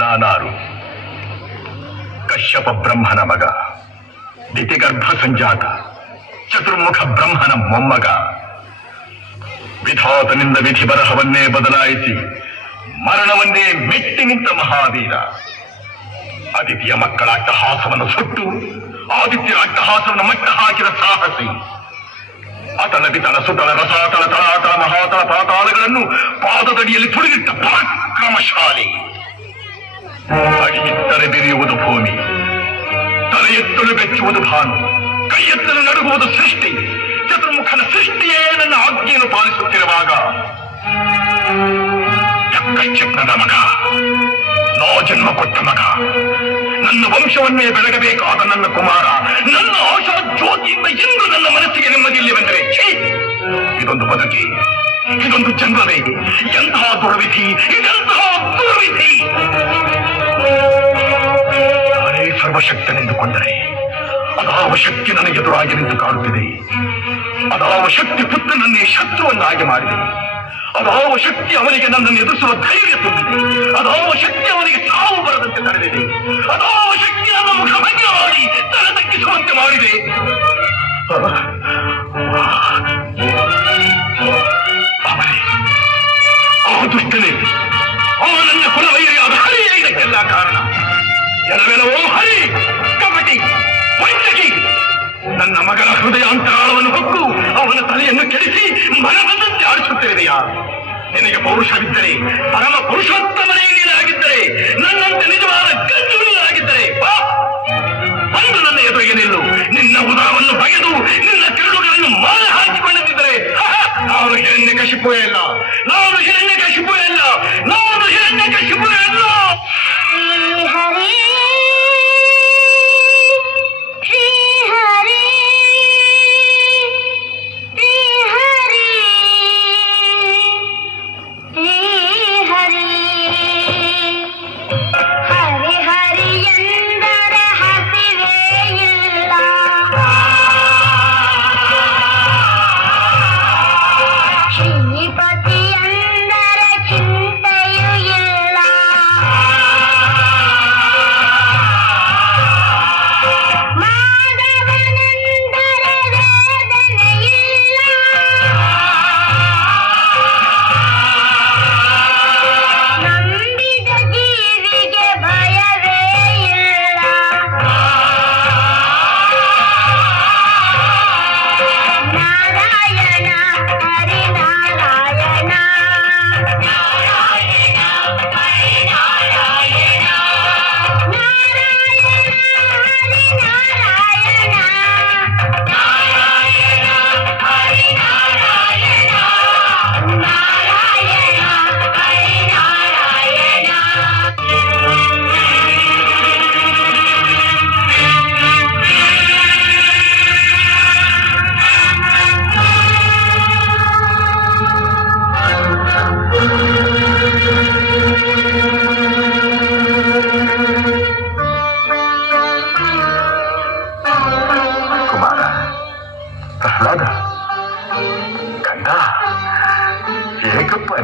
ನಾನಾರು ಕಶ್ಯಪ ಬ್ರಹ್ಮನ ಮಗ, ದಿತಿಗರ್ಭ ಸಂಜಾತ, ಚತುರ್ಮುಖ ಬ್ರಹ್ಮನ ಮೊಮ್ಮಗ. ವಿಧಾತನಿಂದ ವಿಧಿ ಬರಹವನ್ನೇ ಬದಲಾಯಿಸಿ ಮರಣವನ್ನೇ ಮೆಟ್ಟಿ ನಿಂತ ಮಹಾವೀರ. ಅದಿತಿಯ ಮಕ್ಕಳ ಅಟ್ಟಹಾಸವನ್ನು ಸುಟ್ಟು ಆದಿತ್ಯರ ಅಟ್ಟಹಾಸವನ್ನು ಮಟ್ಟ ಹಾಕಿದ ಸಾಹಸಿ. ಅತಳ ಬಿತಳ ಸುತಳ ರಸಾತಳ ತಳಾತಳ ಮಹಾತಳ ಪಾತಾಳಗಳನ್ನು ಪಾದದಡಿಯಲ್ಲಿ ತುಳಿದಿಟ್ಟ ಪರಾಕ್ರಮಶಾಲಿ. ಅಡಿಯಿತ್ತರೆ ಬಿರಿಯುವುದು ಭೂಮಿ, ತಲೆ ಎತ್ತಲು ಬೆಚ್ಚುವುದು ಭಾನು, ಕೈ ಎತ್ತಲು ನಡುಗುವುದು ಸೃಷ್ಟಿ. ಚತುರ್ಮುಖನ ಸೃಷ್ಟಿಯೇ ನನ್ನ ಆಜ್ಞೆಯನ್ನು ಪಾಲಿಸುತ್ತಿರುವಾಗ ಯಕ್ಷಜ್ಞದ ಮಗ, ನೋ ಜನ್ಮ ಕೊಟ್ಟ ಮಗ, ನನ್ನ ವಂಶವನ್ನೇ ಬೆಳಗಬೇಕಾದ ನನ್ನ ಕುಮಾರ, ನನ್ನ ಆಶಾ ಜ್ಯೋತಿಯಿಂದ ಎಂದು ನನ್ನ ಮನಸ್ಸಿಗೆ ನೆಮ್ಮದಿಯಿಲ್ಲವೆಂದರೆ ಛೀ, ಇದೊಂದು ಬದುಕಿ, ಇದೊಂದು ಜನ್ಮವೇ, ಎಂತಹ ದುರ್ವಿಧಿ, ಇದೆಂತಹ ದುರ್ವಿಧಿ. ನಾನೇ ಸರ್ವಶಕ್ತನೆಂದುಕೊಂಡರೆ ಅದಾವ ಶಕ್ತಿ ನನಗೆ ಎದುರಾಗಿ ನಿಂತು ಕಾಡುತ್ತಿದೆ. ಅದಾವ ಶಕ್ತಿ ಪುತ್ರನನ್ನೇ ಶತ್ರುವನ್ನಾಗಿ ಮಾಡಿದೆ. ಅದಾವ ಶಕ್ತಿ ಅವನಿಗೆ ನನ್ನನ್ನು ಎದುರಿಸುವ ಧೈರ್ಯ ತುಂಬಿದೆ. ಅದಾವ ಶಕ್ತಿ ಅವನಿಗೆ ಸಾವು ಬರದಂತೆ ತಡೆದಿದೆ. ಅದಾವ ಶಕ್ತಿ ನನ್ನ ಮುಖ ಭಂಗ ಮಾಡಿ ತಲೆ ತಗ್ಗಿಸುವಂತೆ ಮಾಡಿದೆ. ಅವನೇ ಆ ದುಷ್ಟನೇ, ಆ ನನ್ನ ಕುಲವೈರಿಯಾದ ಹರಿಯೇ ಇದಕ್ಕೆಲ್ಲ ಕಾರಣ. ಎಲ್ಲವೆಲ್ಲವೋ ಹರಿ, ಕಪಟಿ, ವಂಚಕಿ. ನನ್ನ ಮಗನ ಹೃದಯ ಅಂತರಾಳವನ್ನು ಹೊಕ್ಕು ಅವನ ತಲೆಯನ್ನು ಕೆಡಿಸಿ ಮನಬಂದಂತೆ ಆಡಿಸುತ್ತಿದೆಯಾ? ನಿನಗೆ ಪೌರುಷವಿದ್ದರೆ, ಪರಮ ಪುರುಷೋತ್ತಮನೇ ನೀನಾಗಿದ್ದರೆ, ನನ್ನಂತೆ ನಿಜವಾದ ಗಂಜು ನೀನಾಗಿದ್ದರೆ ಬಾ, ಅಂದು ನನ್ನ ಎದುರಿಗೆ ನಿಲ್ಲು. ನಿನ್ನ ಉದರವನ್ನು ಬಗೆದು ನಿನ್ನ ತಿರುಳುಗಳನ್ನು ಮಾಲೆ ಹಾಕಿಕೊಂಡಿದ್ದರೆ ನಾನು ಹಿರಣ್ಯಕಶಿಪುವೇ ಅಲ್ಲ, ನಾನು ಹಿರಣ್ಯಕಶಿಪುವೇ ಅಲ್ಲ, ನಾನು ಹಿರಣ್ಯಕಶಿಪುವೇ ಅಲ್ಲ.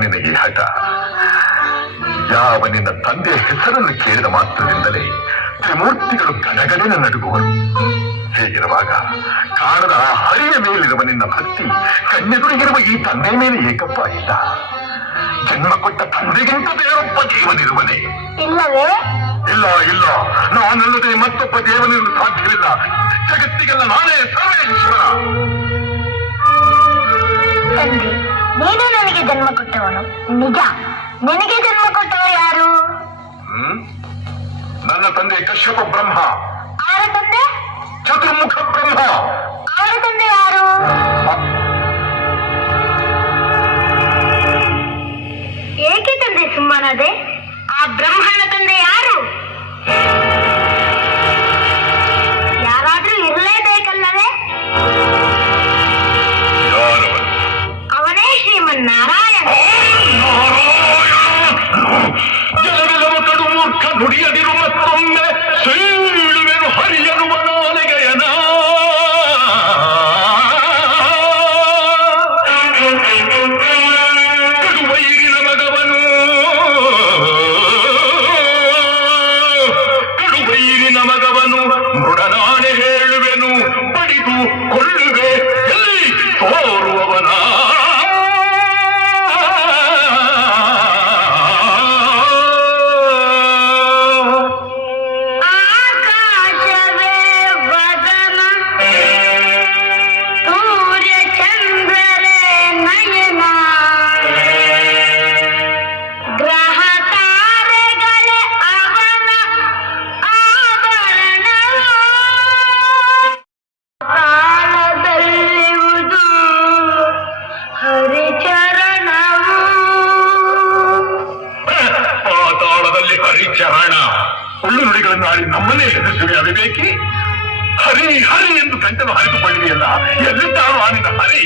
ನಿನಗೆ ಹಠ. ಯಾವ ನಿನ್ನ ತಂದೆಯ ಹೆಸರನ್ನು ಕೇಳಿದ ಮಾತ್ರದಿಂದಲೇ ತ್ರಿಮೂರ್ತಿಗಳು ಗಣಗಣೆನ ನಡುಗುವರು. ಹೀಗಿರುವಾಗ ಕಾಣದ ಹರಿಯ ಮೇಲಿರುವ ನಿನ್ನ ಭಕ್ತಿ ಕಣ್ಣೆದುರಿಗಿರುವ ಈ ತಂದೆ ಮೇಲೆ ಏಕಪ್ಪ ಇಲ್ಲ. ಜನ್ಮ ಕೊಟ್ಟ ತಂದೆಗಿಂತ ಬೇರೊಬ್ಬ ದೇವನಿರುವನೇ? ಇಲ್ಲವೇ? ಇಲ್ಲ ಇಲ್ಲ, ನಾನಲ್ಲದೆ ಮತ್ತೊಬ್ಬ ದೇವನಿರಲು ಸಾಧ್ಯವಿಲ್ಲ. ಜಗತ್ತಿಗೆಲ್ಲ ನಾನೇ ಸರ್ವೇಶ್ವರ. ತಂದೆ, ನೀನು ನನಗೆ ಜನ್ಮ ಕೊಟ್ಟವನು ನಿಜ. ನಿನಗೆ ಜನ್ಮ ಕೊಟ್ಟವರು ಯಾರು? ನನ್ನ ತಂದೆ ಕಶ್ಯಪ ಬ್ರಹ್ಮ. ಅವರ ತಂದೆ ಚತುರ್ಮುಖ ಬ್ರಹ್ಮ. ಅವರ ತಂದೆ ಯಾರು? ಏಕೆ ತಂದೆ ಸುಮ್ಮನಾದೆ? ಆ ಬ್ರಹ್ಮನ ತಂದೆ ಯಾರು? ಯಾರಾದ್ರೂ ಇರಲೇಬೇಕಲ್ಲವೇ? ಅವನೇ ಶ್ರೀಮನ್ನಾರಾಯಣ. ಜನರೆಲ್ಲವ ಕಡು ಮೂರ್ಖ ನುಡಿಯದಿರು ಮತ್ತೊಮ್ಮೆ ಸೀಳುವೆನು ಹರಿಯನು ಮನಾಲಿಗೆಯನ. ತೋರುವವನ ಆಕಾಶವೇ ವದನ ಸೂರ್ಯ ಚಂದ್ರರೇ ನಯನ ಗ್ರಹ ತಾರೆಗಳೇ ಅವನ ಆಭರಣ ಕಾಲದಲ್ಲಿರುವುದು ಹರಿಚರಣವು ಪಾತಾಳದಲ್ಲಿ ಹರಿಚರಣ ಸುಳ್ಳು ನುಡಿಗಳನ್ನು ಆಡಿ ನಮ್ಮನ್ನೇ ಹೆದರಿಸುವೆ ಅವಿವೇಕಿ. ಹರಿ ಹರಿ ಎಂದು ಕಂಠನು ಹರಿದುಕೊಳ್ಳಿದೆಯಲ್ಲ, ಎಲ್ಲಿದ್ದಾನು ಆ ನಿನ್ನ ಹರಿ?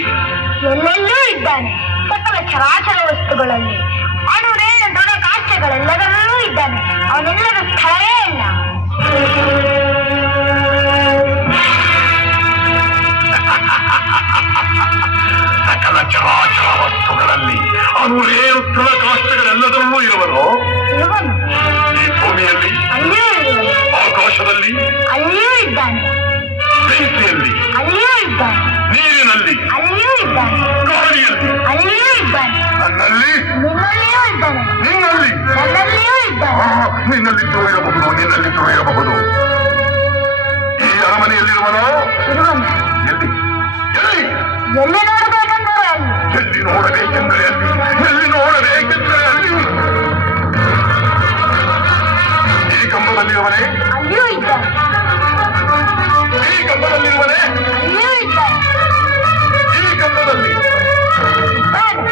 ಎಲ್ಲೆಲ್ಲೂ ಇದ್ದಾನೆ. ಸಕಲ ಚರಾಚರ ವಸ್ತುಗಳಲ್ಲಿ ಅಣುರೇಣ ದೃಢ ಕಾಷ್ಠಗಳೆಲ್ಲದರಲ್ಲೂ ಇದ್ದಾನೆ. ಅವನೆಲ್ಲದ ಸ್ಥಳವೇ ಇಲ್ಲ. ಸಕಲ ಚರಾಚರ ವಸ್ತುಗಳಲ್ಲಿ ಅನುರೇನು ಸ್ಥಳ ಕಾಷ್ಟಗಳೆಲ್ಲದರಲ್ಲೂ ಇರುವನು. ಇರುವನು. ಈ ಭೂಮಿಯಲ್ಲಿ, ಅಲ್ಲಿಯೂ ಇರುವನು. ಆಕಾಶದಲ್ಲಿ, ಅಲ್ಲಿಯೂ ಇದ್ದಾನೆ. ಬೆಂಕಿಯಲ್ಲಿ, ಅಲ್ಲಿಯೂ ಇದ್ದಾನೆ. ನೀರಿನಲ್ಲಿ, ಅಲ್ಲಿಯೂ ಇದ್ದಾನೆ. ಗಾಳಿಯಲ್ಲಿ, ಅಲ್ಲಿಯೂ ಇದ್ದಾನೆ. ನನ್ನಲ್ಲಿ, ನಿನ್ನಲ್ಲಿಯೂ ಇದ್ದಾನೆ. ನಿನ್ನಲ್ಲಿ, ನನ್ನಲ್ಲಿಯೂ ಇದ್ದಾನೆ. ನಿನ್ನಲ್ಲಿದ್ದೂ ಇರಬಹುದು, ನಿನ್ನಲ್ಲಿದ್ದೂ ಇರಬಹುದು. ಈ ಅರಮನೆಯಲ್ಲಿರುವನೋ? ಇರುವನು. ಎಲ್ಲಿ ಎಲ್ಲಿ ಎಲ್ಲಿ ನೋಡಬೇಕೆಂದರೆ ಅಲ್ಲಿ. ಎಲ್ಲಿ ನೋಡಬೇಕೆಂದರೆ ಅಲ್ಲಿ, ಎಲ್ಲಿ ನೋಡಬೇಕೆಂದರೆ ಅಲ್ಲಿ. ಈ ಕಂಬದಲ್ಲಿರುವನೇ? ಅಲ್ಲಿಯೂ ಇದ್ದಾನೆ. ಈ ಕಂಬದಲ್ಲಿರುವನೇ? ಅಲ್ಲಿಯೂ ಇದ್ದಾನೆ. ಈ ಕಂಬದಲ್ಲಿ, ಇದ್ದಾನೆ.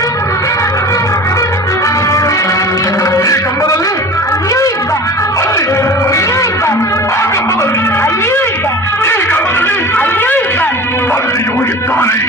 ಈ ಕಂಬದಲ್ಲಿ, ಅಲ್ಲಿಯೂ ಇದ್ದಾನೆ. ಅಲ್ಲಿ, ಅಲ್ಲಿಯೂ ಇದ್ದಾನೆ. ಆ ಕಂಬದಲ್ಲಿ, ಅಲ್ಲಿಯೂ ಇದ್ದಾನೆ. ಈ ಕಂಬದಲ್ಲಿ, ಅಲ್ಲಿಯೂ ಇದ್ದಾನೆ. ಅಲ್ಲಿಯೂ ಇದ್ದಾನೆ.